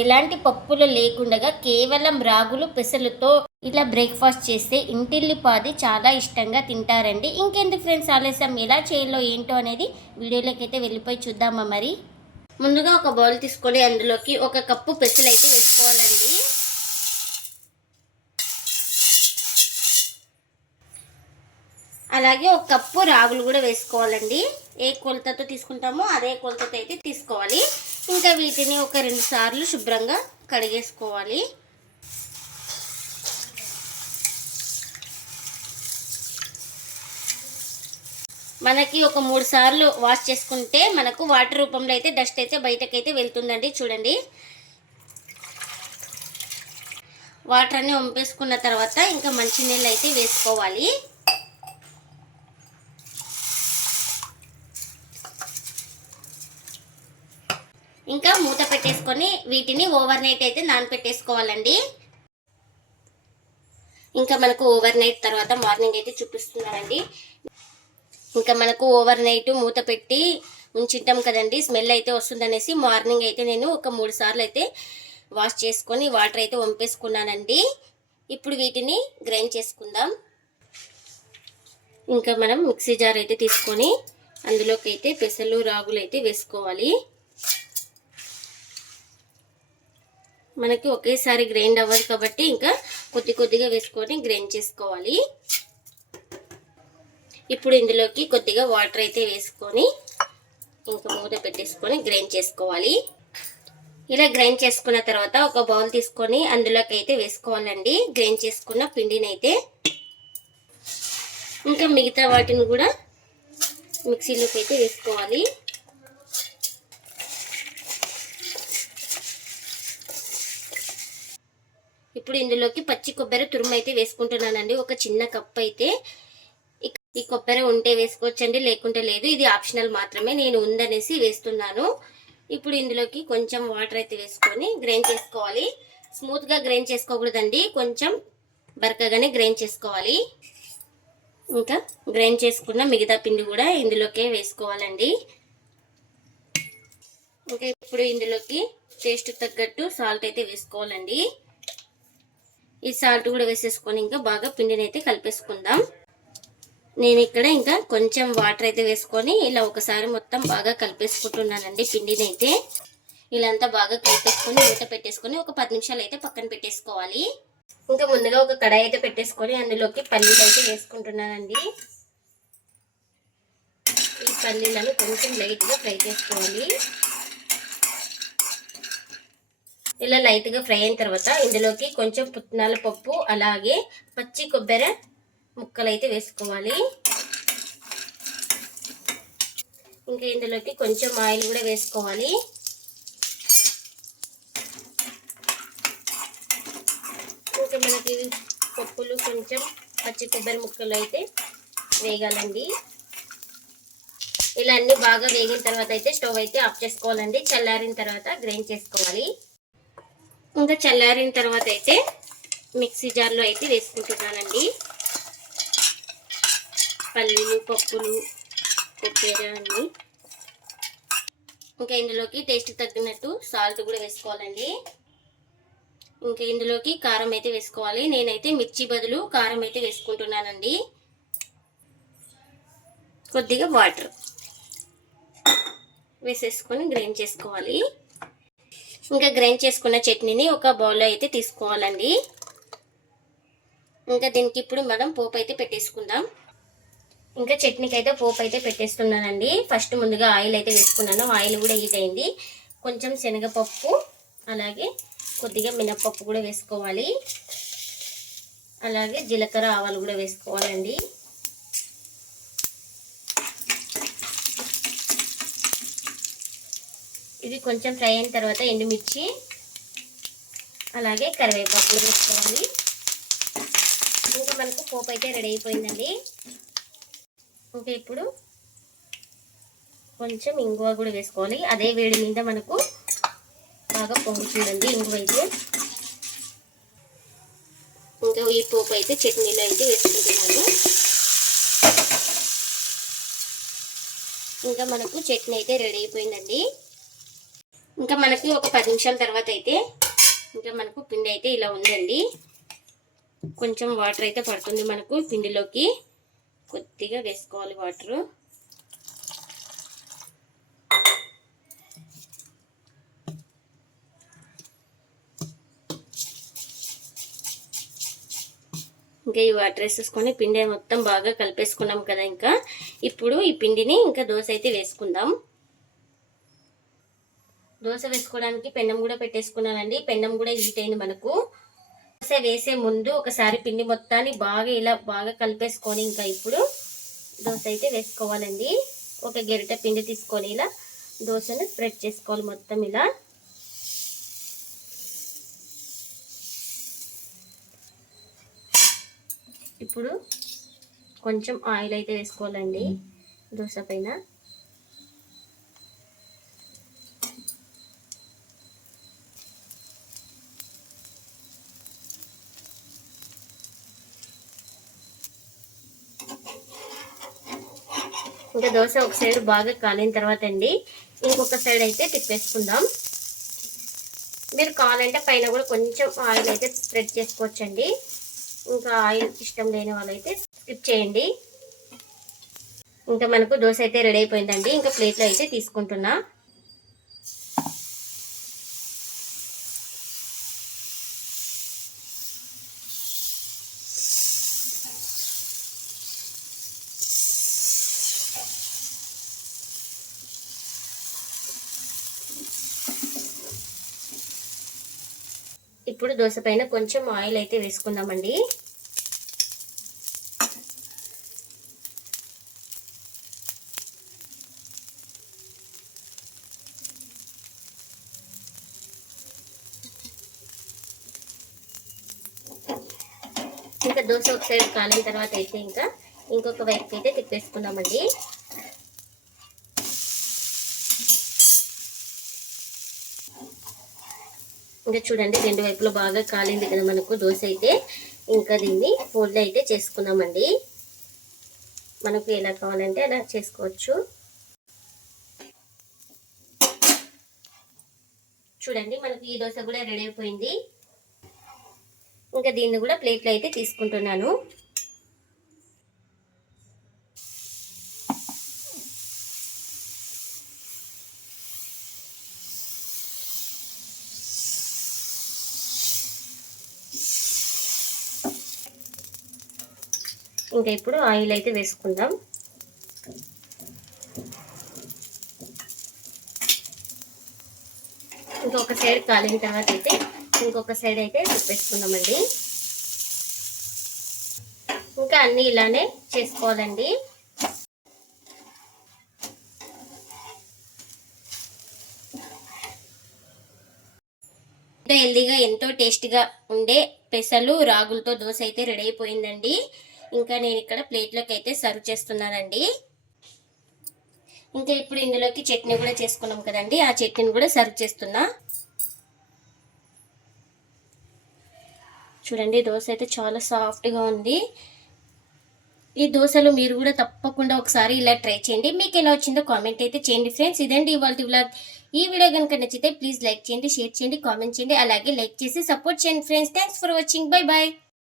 ఎలాంటి పప్పులు లేకుండా కేవలం రాగులు పెసలతో ఇలా బ్రేక్ఫాస్ట్ చేస్తే ఇంటిల్లిపాది చాలా ఇష్టంగా తింటారండి. ఇంకెందుకు ఫ్రెండ్స్ ఆలస్యం ఎలా చేయాలో ఏంటో అనేది వీడియోలోకి అయితే వెళ్ళిపోయి చూద్దామా మరి? ముందుగా ఒక బౌల్ తీసుకొని అందులోకి ఒక కప్పు పెసలు అయితే వేసుకోవాలండి. అలాగే ఒక కప్పు రాగులు కూడా వేసుకోవాలండి. ఏ కొలతతో తీసుకుంటామో అదే కొలతతో అయితే తీసుకోవాలి. ఇంకా వీటిని ఒక రెండు సార్లు శుభ్రంగా కడిగేసుకోవాలి. మనకి ఒక మూడు సార్లు వాష్ చేసుకుంటే మనకు వాటర్ రూపంలో అయితే డస్ట్ అయితే బయటకైతే వెళ్తుందండి చూడండి. వాటర్ అన్ని వంపేసుకున్న తర్వాత ఇంకా మంచి నీళ్ళు అయితే వేసుకోవాలి. ఇంకా మూత పెట్టేసుకొని వీటిని ఓవర్ నైట్ అయితే నానపెట్టేసుకోవాలండి. ఇంకా మనకు ఓవర్ నైట్ తర్వాత మార్నింగ్ అయితే చూపిస్తున్నానండి. ఇంకా మనకు ఓవర్ నైట్ మూత పెట్టి ఉంచుంటాం కదండి స్మెల్ అయితే వస్తుందనేసి మార్నింగ్ అయితే నేను ఒక మూడు సార్లు అయితే వాష్ చేసుకొని వాటర్ అయితే వంపేసుకున్నానండి. ఇప్పుడు వీటిని గ్రైండ్ చేసుకుందాం. ఇంకా మనం మిక్సీ జార్ అయితే తీసుకొని అందులోకి అయితే పెసలు రాగులు అయితే వేసుకోవాలి. మనకి ఒకేసారి గ్రైండ్ అవ్వదు కాబట్టి ఇంకా కొద్ది కొద్దిగా వేసుకొని గ్రైండ్ చేసుకోవాలి. ఇప్పుడు ఇందులోకి కొద్దిగా వాటర్ అయితే వేసుకొని ఇంకా మూత పెట్టేసుకొని గ్రైండ్ చేసుకోవాలి. ఇలా గ్రైండ్ చేసుకున్న తర్వాత ఒక బౌల్ తీసుకొని అందులోకి అయితే వేసుకోవాలండి. గ్రైండ్ చేసుకున్న పిండిని అయితే ఇంకా మిగతా వాటిని కూడా మిక్సీలోకి అయితే వేసుకోవాలి. ఇప్పుడు ఇందులోకి పచ్చి కొబ్బరి తురుము అయితే వేసుకుంటున్నానండి. ఒక చిన్న కప్ అయితే ఈ కొబ్బరి ఉంటే వేసుకోవచ్చండి లేకుంటే లేదు. ఇది ఆప్షనల్ మాత్రమే. నేను ఉందనేసి వేస్తున్నాను. ఇప్పుడు ఇందులోకి కొంచెం వాటర్ అయితే వేసుకొని గ్రైండ్ చేసుకోవాలి. స్మూత్గా గ్రైండ్ చేసుకోకూడదండి. కొంచెం బరకగానే గ్రైండ్ చేసుకోవాలి. ఇంకా గ్రైండ్ చేసుకున్న మిగతా పిండి కూడా ఇందులోకే వేసుకోవాలండి. ఇంకా ఇప్పుడు ఇందులోకి టేస్ట్ తగ్గట్టు సాల్ట్ అయితే వేసుకోవాలండి. ఈ సాల్ట్ కూడా వేసేసుకొని ఇంకా బాగా పిండిని అయితే కలిపేసుకుందాం. నేను ఇక్కడ ఇంకా కొంచెం వాటర్ అయితే వేసుకొని ఇలా ఒకసారి మొత్తం బాగా కలిపేసుకుంటున్నానండి పిండిని అయితే ఇలా అంతా బాగా కలిపేసుకొని మూత పెట్టేసుకొని ఒక పది నిమిషాలు అయితే పక్కన పెట్టేసుకోవాలి. ఇంకా ముందుగా ఒక కడాయి అయితే పెట్టేసుకొని అందులోకి పల్లీలు అయితే వేసుకుంటున్నానండి. ఈ పల్లీలను కొంచెం లైట్గా ఫ్రై చేసుకోవాలి. ఇలా లైట్గా ఫ్రై అయిన తర్వాత ఇందులోకి కొంచెం పుట్నాల పప్పు అలాగే పచ్చి కొబ్బరి ముక్కలు అయితే వేసుకోవాలి. ఇంకా ఇందులోకి కొంచెం ఆయిల్ కూడా వేసుకోవాలి. ఇంకా మనకి పప్పులు కొంచెం పచ్చి కొబ్బరి ముక్కలు అయితే వేగాలండి. ఇలా అన్నీ బాగా వేగిన తర్వాత అయితే స్టవ్ అయితే ఆఫ్ చేసుకోవాలండి. చల్లారిన తర్వాత గ్రైండ్ చేసుకోవాలి. ఇంకా చల్లారిన తర్వాత అయితే మిక్సీ జార్లో అయితే వేసుకుంటున్నానండి. పల్లీలు పప్పులు కొబ్బరి అన్నీ. ఇంకా ఇందులోకి టేస్ట్ తగ్గినట్టు సాల్ట్ కూడా వేసుకోవాలండి. ఇంకా ఇందులోకి కారం అయితే వేసుకోవాలి. నేనైతే మిర్చి బదులు కారం అయితే వేసుకుంటున్నానండి. కొద్దిగా వాటర్ వేసేసుకొని గ్రైండ్ చేసుకోవాలి. ఇంకా గ్రైండ్ చేసుకున్న చట్నీని ఒక బౌల్లో అయితే తీసుకోవాలండి. ఇంకా దీనికి ఇప్పుడు మనం పోపు అయితే పెట్టేసుకుందాం. ఇంకా చట్నీకి అయితే పోపు అయితే పెట్టేస్తున్నానండి. ఫస్ట్ ముందుగా ఆయిల్ అయితే వేసుకున్నాను. ఆయిల్ కూడా హీట్ అయింది. కొంచెం శనగపప్పు అలాగే కొద్దిగా మినప్పప్పు కూడా వేసుకోవాలి. అలాగే జీలకర్ర ఆవాలు కూడా వేసుకోవాలండి. ఇవి కొంచెం ఫ్రై అయిన తర్వాత ఎండుమిర్చి అలాగే కరివేపాకు వేసుకోవాలి. ఇంకా మనకు పోపు అయితే రెడీ అయిపోయిందండి. ఇంకా ఇప్పుడు కొంచెం ఇంగువ కూడా వేసుకోవాలి. అదే వేడి మీద మనకు బాగా పొంగుతుందండి ఇంగువ అయితే. ఇంకా ఈ పోపు అయితే చట్నీలో అయితే వేసుకుంటున్నాను. ఇంకా మనకు చట్నీ అయితే రెడీ అయిపోయిందండి. ఇంకా మనకి ఒక పది నిమిషాల తర్వాత అయితే ఇంకా మనకు పిండి అయితే ఇలా ఉందండి. కొంచెం వాటర్ అయితే పడుతుంది మనకు పిండిలోకి. కొద్దిగా వేసుకోవాలి వాటరు. ఇంకా ఈ వాటర్ వేసేసుకొని పిండి మొత్తం బాగా కలిపేసుకున్నాం కదా ఇంకా. ఇప్పుడు ఈ పిండిని ఇంకా దోశ అయితే వేసుకుందాం. దోశ వేసుకోవడానికి పెన్నం కూడా పెట్టేసుకున్నానండి. పెన్నం కూడా హీట్ అయింది మనకు. దోశ వేసే ముందు ఒకసారి పిండి మొత్తాన్ని బాగా ఇలా బాగా కలిపేసుకొని ఇంకా ఇప్పుడు దోశ అయితే వేసుకోవాలండి. ఒక గెరిట పిండి తీసుకొని ఇలా దోశను స్ప్రెడ్ చేసుకోవాలి మొత్తం ఇలా. ఇప్పుడు కొంచెం ఆయిల్ అయితే వేసుకోవాలండి దోశ పైన. ఇంకా దోశ ఒక సైడ్ బాగా కాలిన తర్వాత అండి ఇంకొక సైడ్ అయితే తిప్పేసుకుందాం. మీరు కావాలంటే పైన కూడా కొంచెం ఆయిల్ అయితే స్ప్రెడ్ చేసుకోవచ్చండి. ఇంకా ఆయిల్ ఇష్టం లేని వాళ్ళైతే స్కిప్ చేయండి. ఇంకా మనకు దోశ అయితే రెడీ అయిపోయిందండి. ఇంకా ప్లేట్లో అయితే తీసుకుంటున్నా. ఇప్పుడు దోశ పైన కొంచెం ఆయిల్ అయితే వేసుకుందామండి. ఇంకా దోశ ఒక సైడ్ కాలిన తర్వాత అయితే ఇంకా ఇంకొక వైపు అయితే తిప్పేసుకుందామండి. ఇంకా చూడండి రెండు వైపులో బాగా కాలింది కదా మనకు దోశ అయితే. ఇంకా దీన్ని ఫోల్డ్ అయితే చేసుకుందామండి. మనకు ఎలా కావాలంటే అలా చేసుకోవచ్చు. చూడండి మనకి ఈ దోశ కూడా రెడీ అయిపోయింది. ఇంకా దీన్ని కూడా ప్లేట్లో అయితే తీసుకుంటున్నాను. ఇంకా ఇప్పుడు ఆయిల్ అయితే వేసుకుందాం. ఇంకొక సైడ్ కాలిన తర్వాత అయితే ఇంకొక సైడ్ అయితే తిప్పేసుకుందామండి ఇంకా అన్ని ఇలానే చేసుకోవాలండి. ఎంతో హెల్దీగా ఎంతో టేస్టీగా ఉండే పెసలు రాగులతో దోశ అయితే రెడీ అయిపోయిందండి. ఇంకా నేను ఇక్కడ ప్లేట్లోకి అయితే సర్వ్ చేస్తున్నానండి. ఇంకా ఇప్పుడు ఇందులోకి చట్నీ కూడా చేసుకున్నాం కదండి. ఆ చట్నీని కూడా సర్వ్ చేస్తున్నా. చూడండి దోశ అయితే చాలా సాఫ్ట్గా ఉంది. ఈ దోశలు మీరు కూడా తప్పకుండా ఒకసారి ఇలా ట్రై చేయండి. మీకు ఎలా వచ్చిందో కామెంట్ అయితే చేయండి ఫ్రెండ్స్. ఇదండి ఇవాళ వ్లాగ్. ఈ వీడియో కనుక నచ్చితే ప్లీజ్ లైక్ చేయండి షేర్ చేయండి కామెంట్ చేయండి. అలాగే లైక్ చేసి సపోర్ట్ చేయండి friends. Thanks for watching. Bye bye